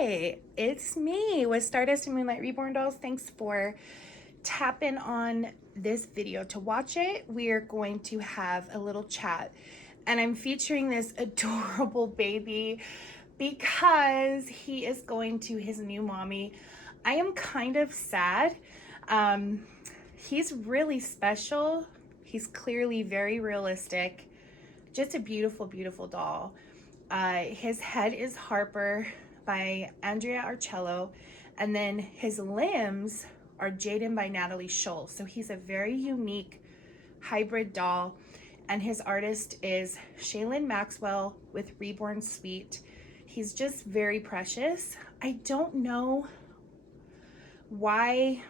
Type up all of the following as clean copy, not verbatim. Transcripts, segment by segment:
Hi, it's me with Stardust and Moonlight Reborn dolls. Thanks for tapping on this video to watch it. We are going to have a little chat, and I'm featuring this adorable baby because he is going to his new mommy. I am kind of sad. Um, he's really special. He's clearly very realistic. Just a beautiful, beautiful doll. His head is Harper by Andrea Arcello, and then his limbs are Jaden by Natalie Scholl. So he's a very unique hybrid doll, and his artist is Shaylin Maxwell with Reborn Sweet. He's just very precious. I don't know why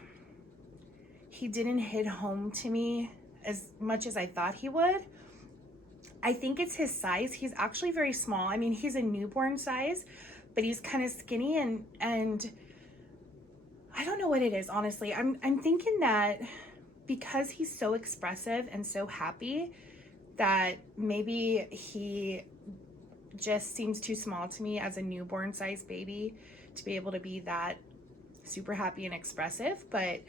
he didn't hit home to me as much as I thought he would. I think it's his size. He's actually very small. I mean, he's a newborn size, but he's kind of skinny and I don't know what it is, honestly. I'm thinking that because he's so expressive and so happy, that maybe he just seems too small to me as a newborn size baby to be able to be that super happy and expressive. But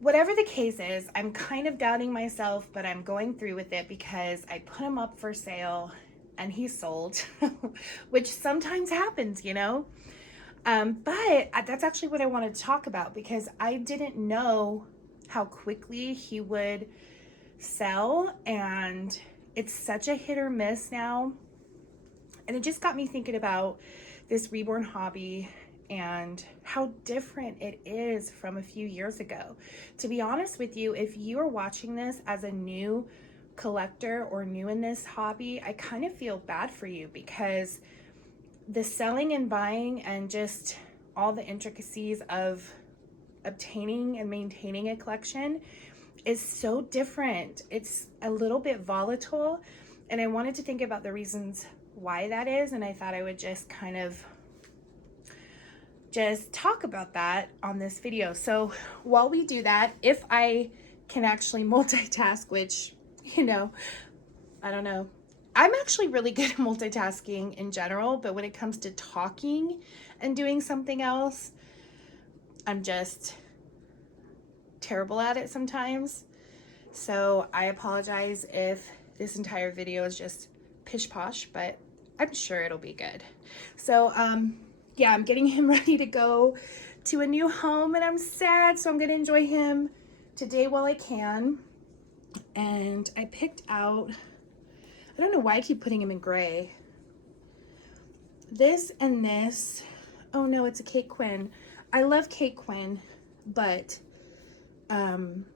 whatever the case is, I'm kind of doubting myself, but I'm going through with it because I put him up for sale and he sold, which sometimes happens, you know? But that's actually what I wanted to talk about, because I didn't know how quickly he would sell, and it's such a hit or miss now. And it just got me thinking about this reborn hobby and how different it is from a few years ago. To be honest with you, if you are watching this as a new collector or new in this hobby, I kind of feel bad for you, because the selling and buying and just all the intricacies of obtaining and maintaining a collection is so different. It's a little bit volatile, and I wanted to think about the reasons why that is, and I thought I would just kind of just talk about that on this video. So while we do that, if I can actually multitask, which, you know, I don't know. I'm actually really good at multitasking in general, but when it comes to talking and doing something else, I'm just terrible at it sometimes. So I apologize if this entire video is just pish posh, but I'm sure it'll be good. So yeah, I'm getting him ready to go to a new home, and I'm sad, so I'm gonna enjoy him today while I can. And I picked out, I don't know why I keep putting him in gray. This and this. Oh no, it's a Kate Quinn. I love Kate Quinn, but trying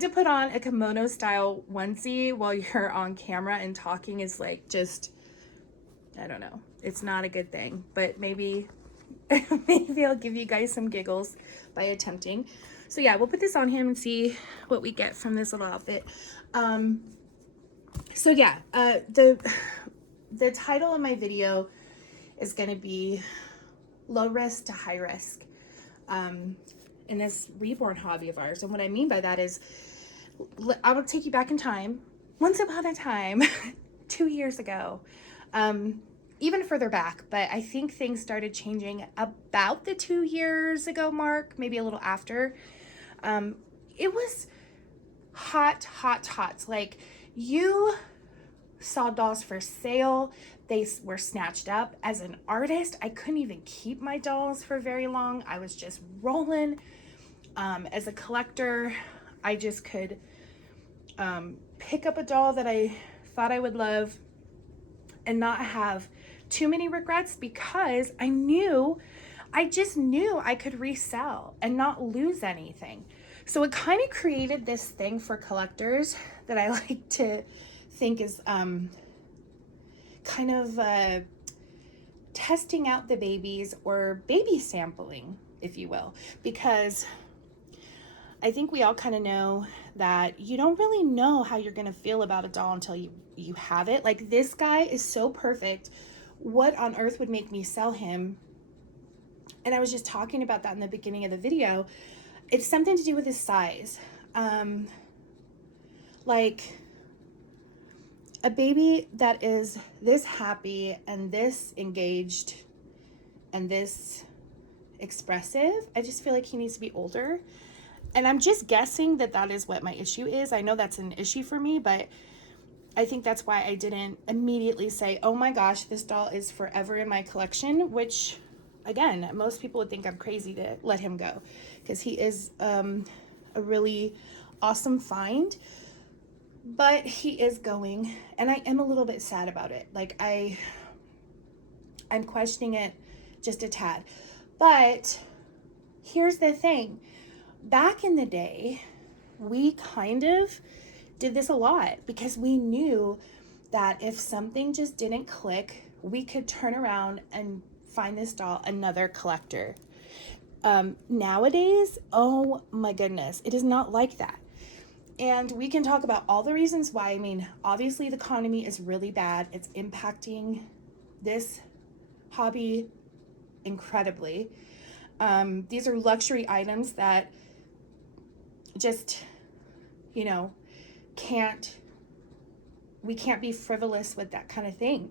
to put on a kimono style onesie while you're on camera and talking is like just, I don't know. It's not a good thing, but maybe maybe I'll give you guys some giggles by attempting. So yeah, we'll put this on him and see what we get from this little outfit. So yeah, the title of my video is going to be low risk to high risk in this reborn hobby of ours. And what I mean by that is, I will take you back in time. Once upon a time, 2 years ago, even further back, but I think things started changing about the 2 years ago mark, maybe a little after. It was hot. Like, you saw dolls for sale, they were snatched up. As an artist, I couldn't even keep my dolls for very long. I was just rolling. As a collector, I just could pick up a doll that I thought I would love and not have too many regrets, because I just knew I could resell and not lose anything. So it kind of created this thing for collectors that I like to think is kind of testing out the babies, or baby sampling, if you will, because I think we all kind of know that you don't really know how you're going to feel about a doll until you have it. Like, this guy is so perfect. What on earth would make me sell him? And I was just talking about that in the beginning of the video. It's something to do with his size. Like, a baby that is this happy and this engaged and this expressive. I just feel like he needs to be older. And I'm just guessing that that is what my issue is. I know that's an issue for me, but I think that's why I didn't immediately say, oh my gosh, this doll is forever in my collection, which, again, most people would think I'm crazy to let him go, because he is a really awesome find. But he is going, and I am a little bit sad about it. Like, I'm questioning it just a tad. But here's the thing. Back in the day, we kind of did this a lot because we knew that if something just didn't click, we could turn around and find this doll another collector. Nowadays, oh my goodness, it is not like that. And we can talk about all the reasons why. I mean, obviously the economy is really bad. It's impacting this hobby incredibly. These are luxury items that just, you know, we can't be frivolous with that kind of thing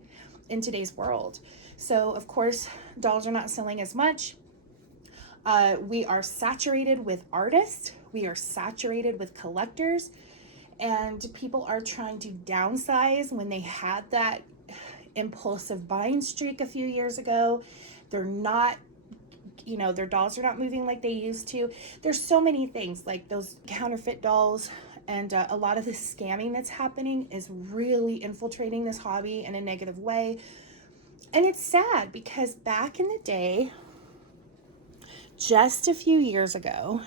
in today's world. So of course, dolls are not selling as much. We are saturated with artists. We are saturated with collectors, and people are trying to downsize when they had that impulsive buying streak a few years ago. They're not, you know, their dolls are not moving like they used to. There's so many things, like those counterfeit dolls, and a lot of the scamming that's happening is really infiltrating this hobby in a negative way. And it's sad because back in the day, just a few years ago,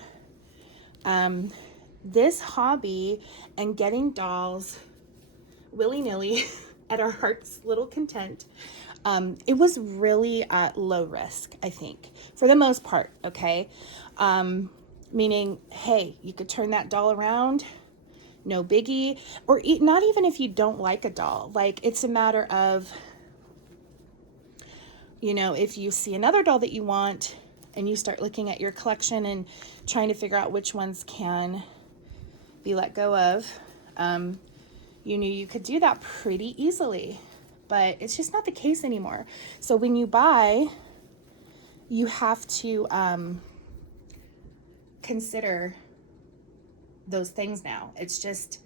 this hobby and getting dolls willy-nilly at our heart's little content, it was really at low risk, I think, for the most part, okay? Meaning, hey, you could turn that doll around, no biggie, or not even if you don't like a doll. Like, it's a matter of, you know, if you see another doll that you want and you start looking at your collection and trying to figure out which ones can be let go of, you knew you could do that pretty easily, but it's just not the case anymore. So when you buy, you have to consider those things now. It's just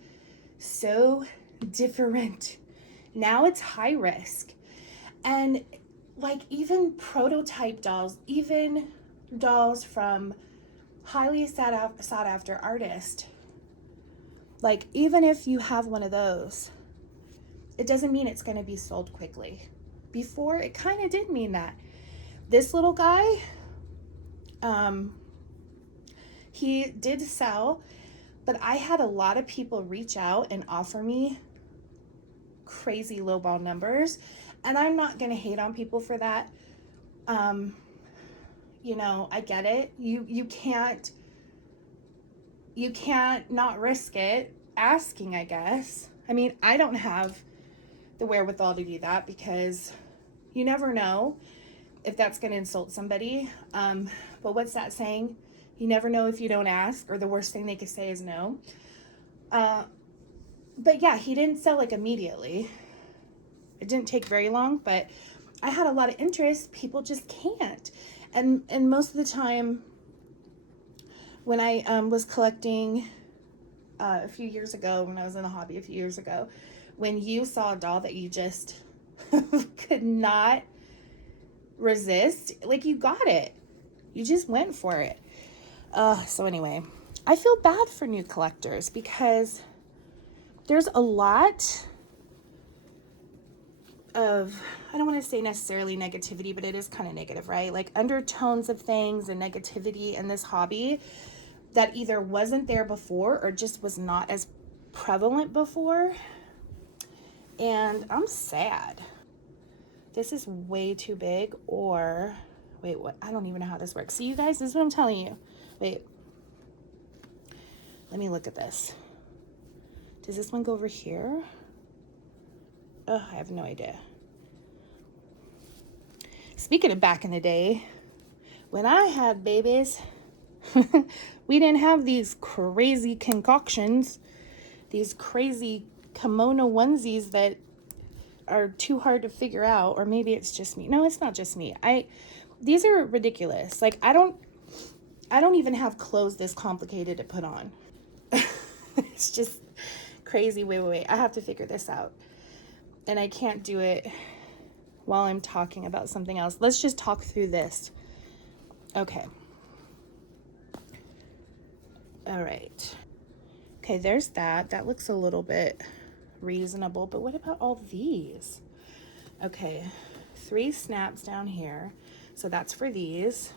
so different. Now it's high risk. And like, even prototype dolls, even dolls from highly sought after artists, like, even if you have one of those, it doesn't mean it's going to be sold quickly. Before, it kind of did mean that. This little guy, he did sell, but I had a lot of people reach out and offer me crazy lowball numbers, and I'm not going to hate on people for that. You know, I get it. You can't not risk it asking, I guess. I mean, I don't have the wherewithal to do that because you never know if that's going to insult somebody. But what's that saying? You never know if you don't ask, or the worst thing they could say is no. But yeah, he didn't sell like immediately. It didn't take very long, but I had a lot of interest. People just can't. And most of the time when I was collecting a few years ago, when I was in the hobby a few years ago, when you saw a doll that you just could not resist, like, you got it. You just went for it. So anyway, I feel bad for new collectors because there's a lot of, I don't want to say necessarily negativity, but it is kind of negative, right? Like, undertones of things and negativity in this hobby that either wasn't there before or just was not as prevalent before. And I'm sad. This is way too big, or wait, what? I don't even know how this works. See, you guys, this is what I'm telling you. Wait, let me look at this. Does this one go over here? Oh, I have no idea. Speaking of back in the day, when I had babies, we didn't have these crazy concoctions, these crazy kimono onesies that are too hard to figure out. Or maybe it's just me. No, it's not just me. These are ridiculous. Like, I don't even have clothes this complicated to put on. It's just crazy. Wait. I have to figure this out. And I can't do it while I'm talking about something else. Let's just talk through this. Okay. All right. Okay, there's that. That looks a little bit reasonable, but what about all these? Okay, 3 snaps down here. So that's for these.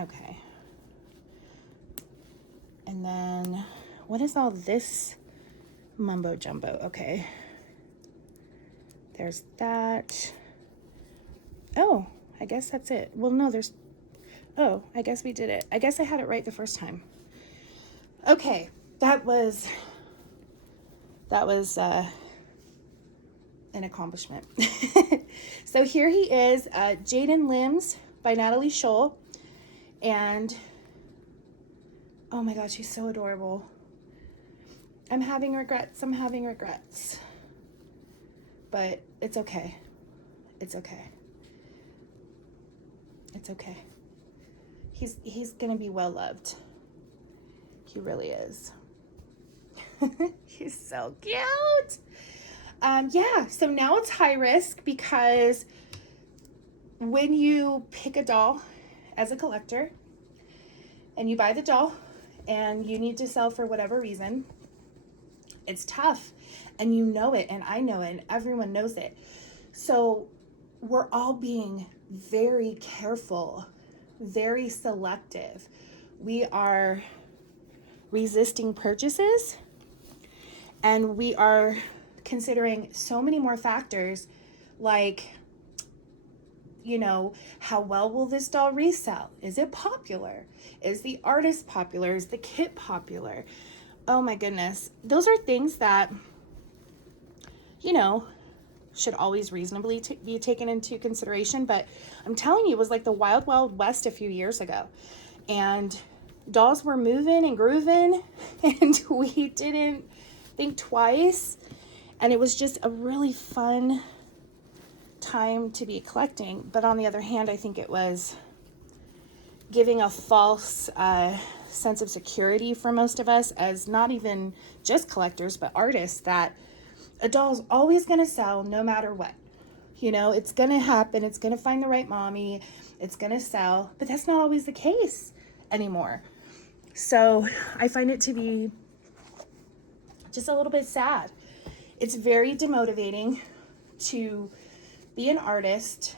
Okay. And then what is all this mumbo jumbo? Okay. There's that. Oh, I guess that's it. Well, no, oh, I guess we did it. I guess I had it right the first time. Okay, that was an accomplishment. So here he is, Jaden Limbs by Natalie Scholl. And oh my gosh, he's so adorable. I'm having regrets. But it's okay. It's okay. He's gonna be well loved. He really is. He's so cute. Yeah, so now it's high risk because when you pick a doll as a collector and you buy the doll and you need to sell for whatever reason, it's tough, and you know it, and I know it, and everyone knows it. So we're all being very careful, very selective. We are resisting purchases, and we are considering so many more factors, like, you know, how well will this doll resell? Is it popular? Is the artist popular? Is the kit popular? Oh my goodness. Those are things that, you know, should always reasonably be taken into consideration. But I'm telling you, it was like the wild, wild west a few years ago. And dolls were moving and grooving, and we didn't think twice. And it was just a really fun time to be collecting. But on the other hand, I think it was giving a false sense of security for most of us, as not even just collectors, but artists, that a doll's always going to sell no matter what. You know, it's going to happen. It's going to find the right mommy. It's going to sell. But that's not always the case anymore. So I find it to be just a little bit sad. It's very demotivating to be an artist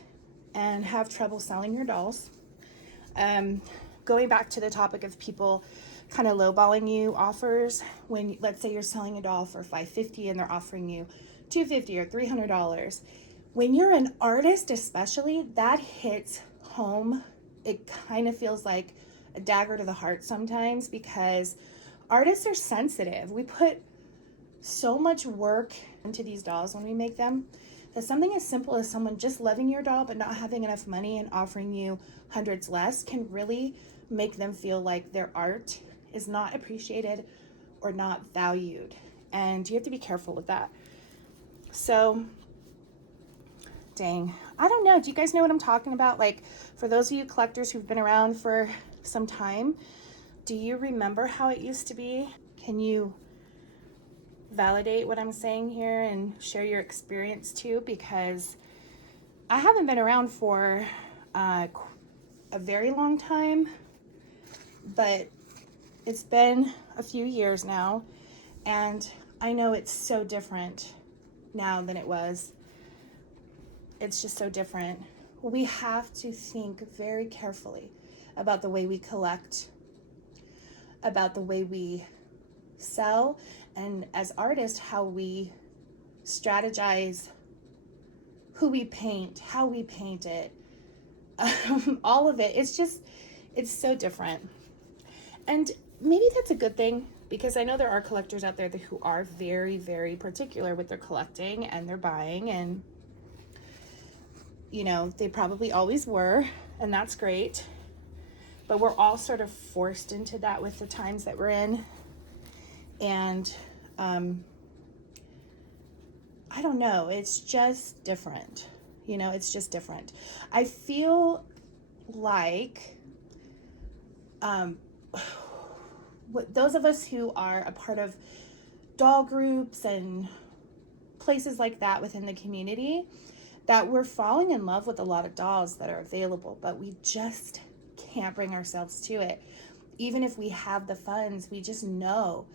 and have trouble selling your dolls. Going back to the topic of people kind of lowballing you offers, when let's say you're selling a doll for $550 and they're offering you $250 or $300. When you're an artist especially, that hits home. It kind of feels like a dagger to the heart sometimes, because artists are sensitive. We put so much work into these dolls when we make them, that something as simple as someone just loving your doll but not having enough money and offering you hundreds less can really make them feel like their art is not appreciated or not valued. And you have to be careful with that. So, dang, I don't know. Do you guys know what I'm talking about? Like, for those of you collectors who've been around for some time, do you remember how it used to be? Can you validate what I'm saying here and share your experience too? Because I haven't been around for a very long time, but it's been a few years now, and I know it's so different now than it was. It's just so different. We have to think very carefully about the way we collect, about the way we sell, and as artists, how we strategize, who we paint, how we paint it, all of it. It's so different. And maybe that's a good thing, because I know there are collectors out there who are very, very particular with their collecting and their buying, and, you know, they probably always were, and that's great. But we're all sort of forced into that with the times that we're in. And I don't know, it's just different. You know, it's just different. I feel like those of us who are a part of doll groups and places like that within the community, that we're falling in love with a lot of dolls that are available, but we just can't bring ourselves to it. Even if we have the funds, we just know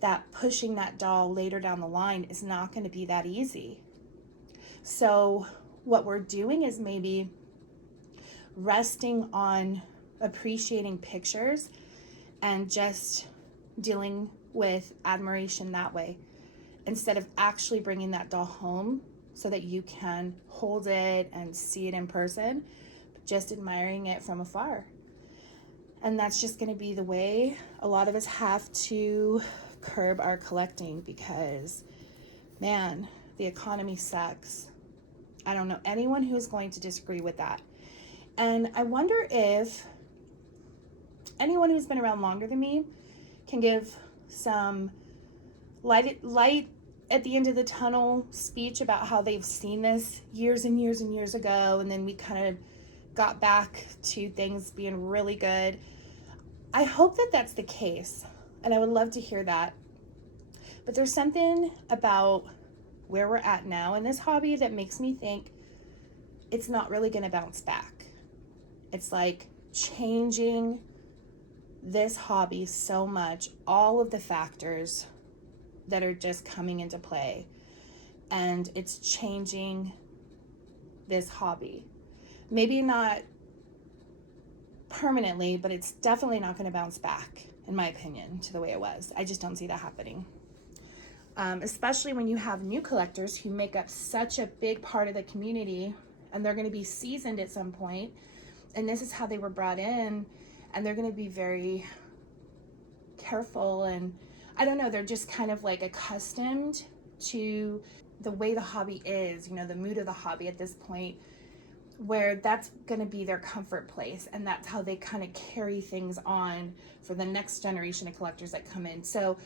that pushing that doll later down the line is not going to be that easy. So what we're doing is maybe resting on appreciating pictures and just dealing with admiration that way, instead of actually bringing that doll home so that you can hold it and see it in person, just admiring it from afar. And that's just going to be the way a lot of us have to curb our collecting, because, man, the economy sucks. I don't know anyone who is going to disagree with that. And I wonder if anyone who's been around longer than me can give some light at the end of the tunnel speech about how they've seen this years and years and years ago, and then we kind of got back to things being really good. I hope that that's the case, and I would love to hear that. But there's something about where we're at now in this hobby that makes me think it's not really going to bounce back. It's like changing this hobby so much, all of the factors that are just coming into play, and it's changing this hobby. Maybe not permanently, but it's definitely not going to bounce back, in my opinion, to the way it was. I just don't see that happening. Especially when you have new collectors who make up such a big part of the community, and they're going to be seasoned at some point, and this is how they were brought in, and they're going to be very careful, and I don't know, they're just kind of like accustomed to the way the hobby is, you know, the mood of the hobby at this point, where that's going to be their comfort place, and that's how they kind of carry things on for the next generation of collectors that come in. So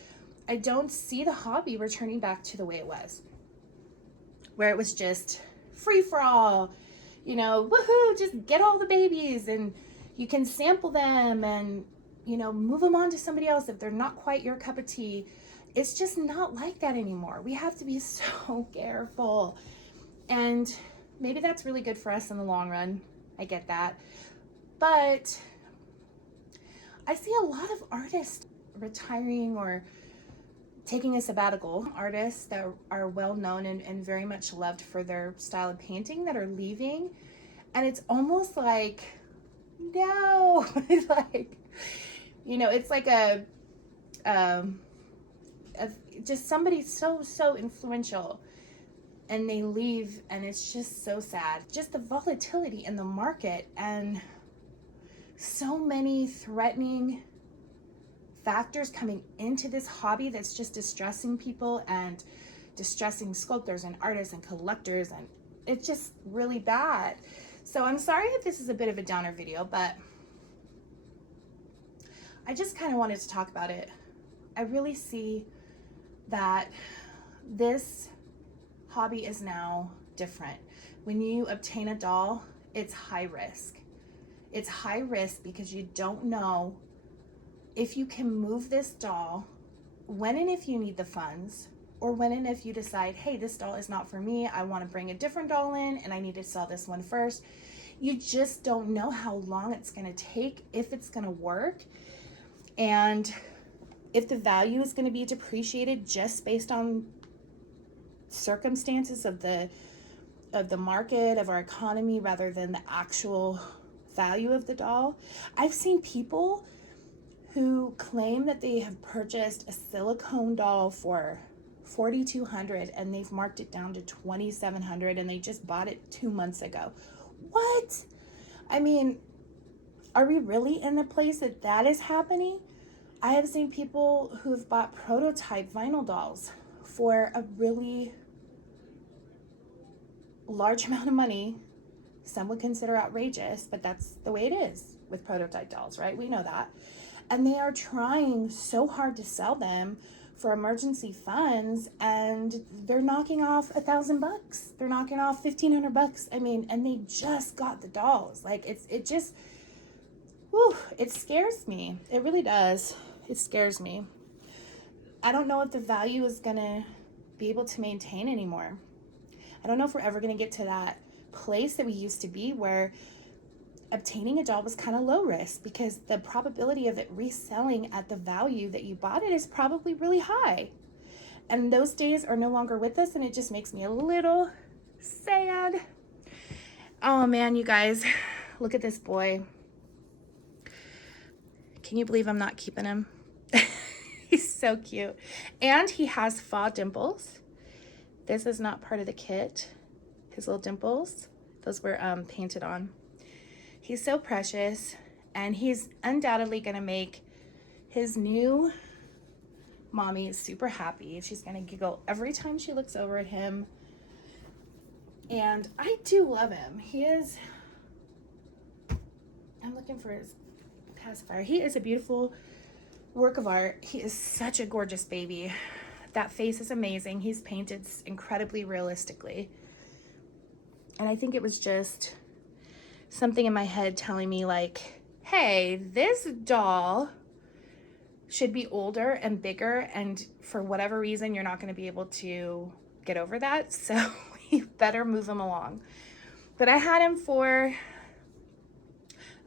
I don't see the hobby returning back to the way it was, where it was just free for all, you know, woohoo, just get all the babies and you can sample them and, you know, move them on to somebody else if they're not quite your cup of tea. It's just not like that anymore. We have to be so careful. And maybe that's really good for us in the long run. I get that. But I see a lot of artists retiring or taking a sabbatical, artists that are well known and very much loved for their style of painting that are leaving. And it's almost like, no, like, you know, it's like just somebody so influential, and they leave, and it's just so sad. Just the volatility in the market and so many threatening factors coming into this hobby that's just distressing people and distressing sculptors and artists and collectors, and it's just really bad. So I'm sorry if this is a bit of a downer video, but I just kind of wanted to talk about it. I really see that this hobby is now different. When you obtain a doll, it's high risk. It's high risk because you don't know if you can move this doll, when and if you need the funds, or when and if you decide, hey, this doll is not for me, I want to bring a different doll in and I need to sell this one first. You just don't know how long it's going to take, if it's going to work, and if the value is going to be depreciated just based on circumstances of the market, of our economy, rather than the actual value of the doll. I've seen people who claim that they have purchased a silicone doll for $4,200 and they've marked it down to $2,700 and they just bought it 2 months ago. What? I mean, are we really in the place that that is happening? I have seen people who have bought prototype vinyl dolls for a really large amount of money. Some would consider outrageous, but that's the way it is with prototype dolls, right? We know that. And they are trying so hard to sell them for emergency funds, and they're knocking off $1,000. They're knocking off $1,500. I mean, and they just got the dolls. Like it just, whew, it scares me. It really does. It scares me. I don't know if the value is gonna be able to maintain anymore. I don't know if we're ever gonna get to that place that we used to be where obtaining a doll was kind of low risk, because the probability of it reselling at the value that you bought it is probably really high. And those days are no longer with us, and it just makes me a little sad. Oh man, you guys, look at this boy. Can you believe I'm not keeping him? He's so cute. And he has faux dimples. This is not part of the kit. His little dimples, those were painted on. He's so precious, and he's undoubtedly gonna make his new mommy super happy. She's gonna giggle every time she looks over at him. And I do love him. He is, I'm looking for his pacifier. He is a beautiful work of art. He is such a gorgeous baby. That face is amazing. He's painted incredibly realistically. And I think it was just something in my head telling me like, hey, this doll should be older and bigger, and for whatever reason you're not going to be able to get over that, so you better move him along. But I had him for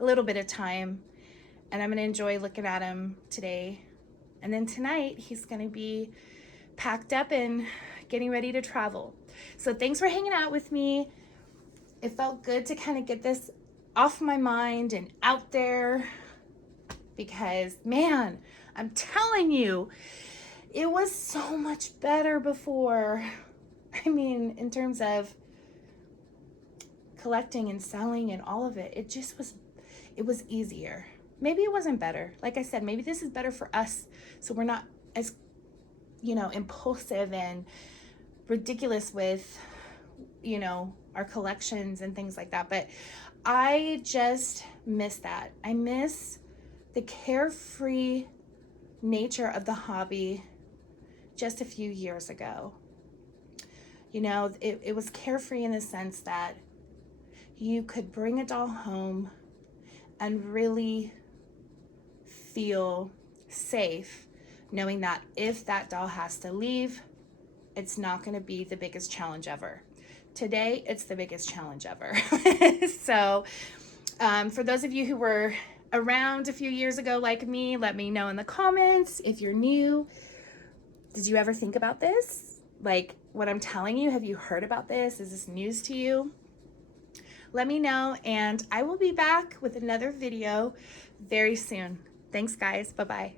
a little bit of time, and I'm going to enjoy looking at him today. And then tonight he's going to be packed up and getting ready to travel. So thanks for hanging out with me. It felt good to kind of get this off my mind and out there, because man, I'm telling you, it was so much better before. I mean, in terms of collecting and selling and all of it, it was easier. Maybe it wasn't better. Like I said, maybe this is better for us, so we're not as, impulsive and ridiculous with, our collections and things like that. But I just miss that. I miss the carefree nature of the hobby just a few years ago. It was carefree in the sense that you could bring a doll home and really feel safe knowing that if that doll has to leave, it's not going to be the biggest challenge ever. Today, it's the biggest challenge ever. So for those of you who were around a few years ago like me, let me know in the comments. If you're new, did you ever think about this? Like what I'm telling you, have you heard about this? Is this news to you? Let me know, and I will be back with another video very soon. Thanks guys, bye-bye.